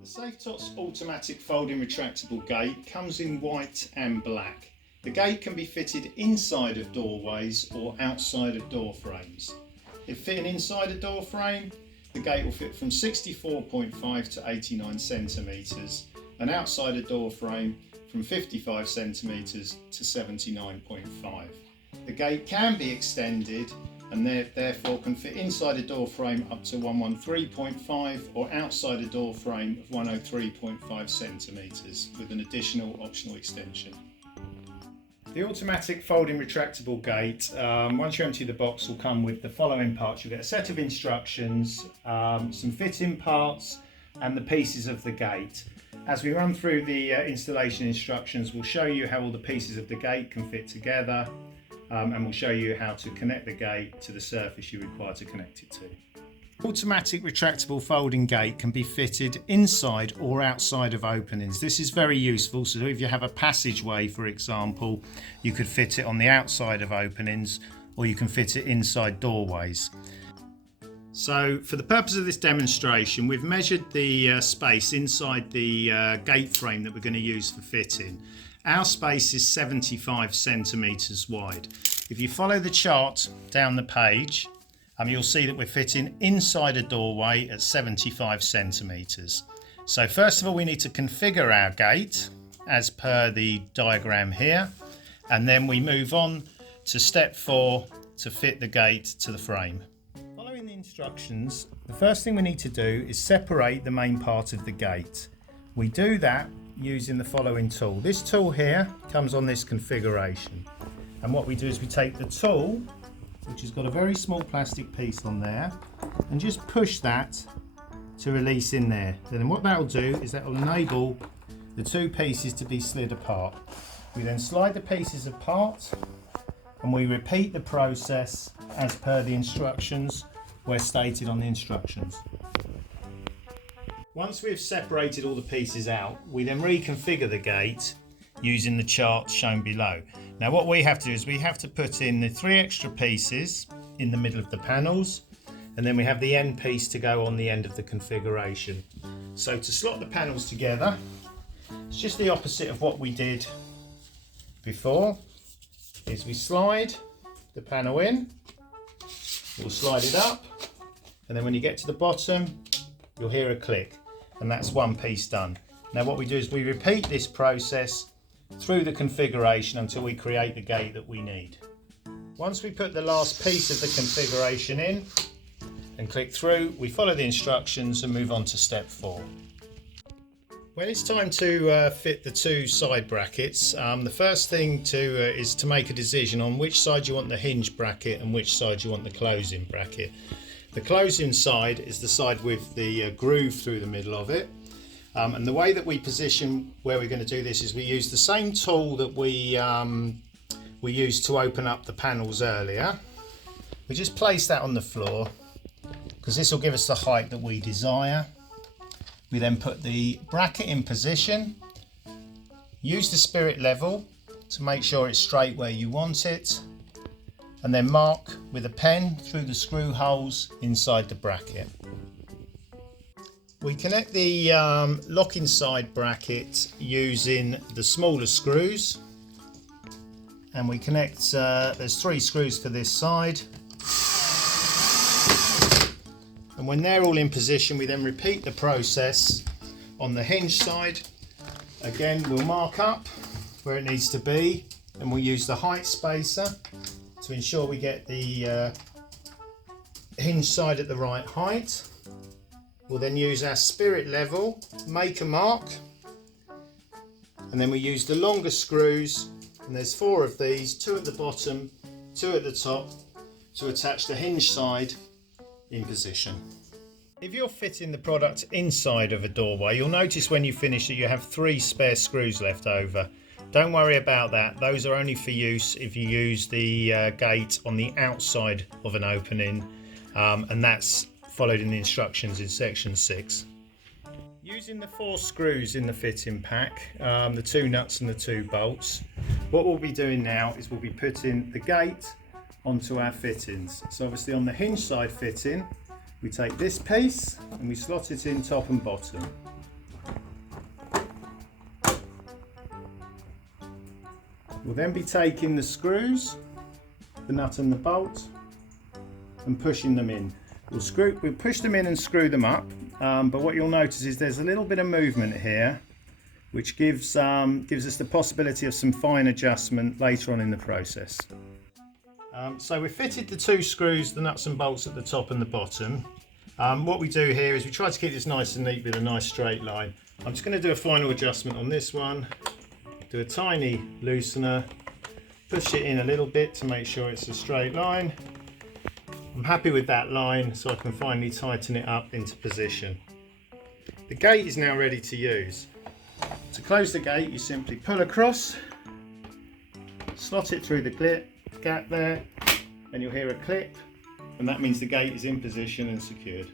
The Safetots Automatic Folding Retractable gate comes in white and black. The gate can be fitted inside of doorways or outside of door frames. If fitting inside a door frame, the gate will fit from 64.5 to 89 centimetres and outside a door frame from 55 centimetres to 79.5. The gate can be extended and therefore can fit inside a door frame up to 113.5 or outside a door frame of 103.5 centimetres with an additional optional extension. The automatic folding retractable gate, once you empty the box, will come with the following parts. You'll get a set of instructions, some fitting parts and the pieces of the gate. As we run through the installation instructions, we'll show you how all the pieces of the gate can fit together, and we'll show you how to connect the gate to the surface you require to connect it to. Automatic retractable folding gate can be fitted inside or outside of openings. This is very useful, so if you have a passageway, for example, you could fit it on the outside of openings, or you can fit it inside doorways. So for the purpose of this demonstration, we've measured the space inside the gate frame that we're going to use for fitting. Our space is 75 centimetres wide. If you follow the chart down the page, you'll see that we're fitting inside a doorway at 75 centimetres. So first of all, we need to configure our gate as per the diagram here, and then we move on to step 4 to fit the gate to the frame. Following the instructions, the first thing we need to do is separate the main part of the gate. We do that using the following tool. This tool here comes on this configuration, and what we do is we take the tool, which has got a very small plastic piece on there, and just push that to release in there. Then what that will do is that will enable the two pieces to be slid apart. We then slide the pieces apart and we repeat the process as per the instructions where stated on the instructions. Once we've separated all the pieces out, we then reconfigure the gate using the chart shown below. Now what we have to do is we have to put in the 3 extra pieces in the middle of the panels, and then we have the end piece to go on the end of the configuration. So to slot the panels together, it's just the opposite of what we did before. Is we slide the panel in, we'll slide it up, and then when you get to the bottom, you'll hear a click, and that's one piece done. Now what we do is we repeat this process through the configuration until we create the gate that we need. Once we put the last piece of the configuration in and click through, we follow the instructions and move on to step 4. When it's time to fit the 2 side brackets, the first thing is to make a decision on which side you want the hinge bracket and which side you want the closing bracket. The closing side is the side with the groove through the middle of it. And the way that we position where we're going to do this is we use the same tool that we used to open up the panels earlier. We just place that on the floor because this will give us the height that we desire. We then put the bracket in position, use the spirit level to make sure it's straight where you want it, and then mark with a pen through the screw holes inside the bracket. We connect the locking side bracket using the smaller screws, and we connect, there's 3 screws for this side, and when they're all in position we then repeat the process on the hinge side. Again, we'll mark up where it needs to be, and we'll use the height spacer to ensure we get the hinge side at the right height. We'll then use our spirit level, make a mark, and then we use the longer screws, and there's 4 of these, 2 at the bottom, 2 at the top, to attach the hinge side in position. If you're fitting the product inside of a doorway, you'll notice when you finish that you have 3 spare screws left over. Don't worry about that, those are only for use if you use the gate on the outside of an opening, and that's followed in the instructions in section 6. Using the 4 screws in the fitting pack, the 2 nuts and the 2 bolts, what we'll be doing now is we'll be putting the gate onto our fittings. So obviously on the hinge side fitting, we take this piece and we slot it in top and bottom. We'll then be taking the screws, the nut and the bolt, and pushing them in. We'll push them in and screw them up, but what you'll notice is there's a little bit of movement here, which gives us the possibility of some fine adjustment later on in the process. So we've fitted the 2 screws, the nuts and bolts at the top and the bottom. What we do here is we try to keep this nice and neat with a nice straight line. I'm just going to do a final adjustment on this one, do a tiny loosener, push it in a little bit to make sure it's a straight line. I'm happy with that line, so I can finally tighten it up into position. The gate is now ready to use. To close the gate, you simply pull across, slot it through the gap there, and you'll hear a clip, and that means the gate is in position and secured.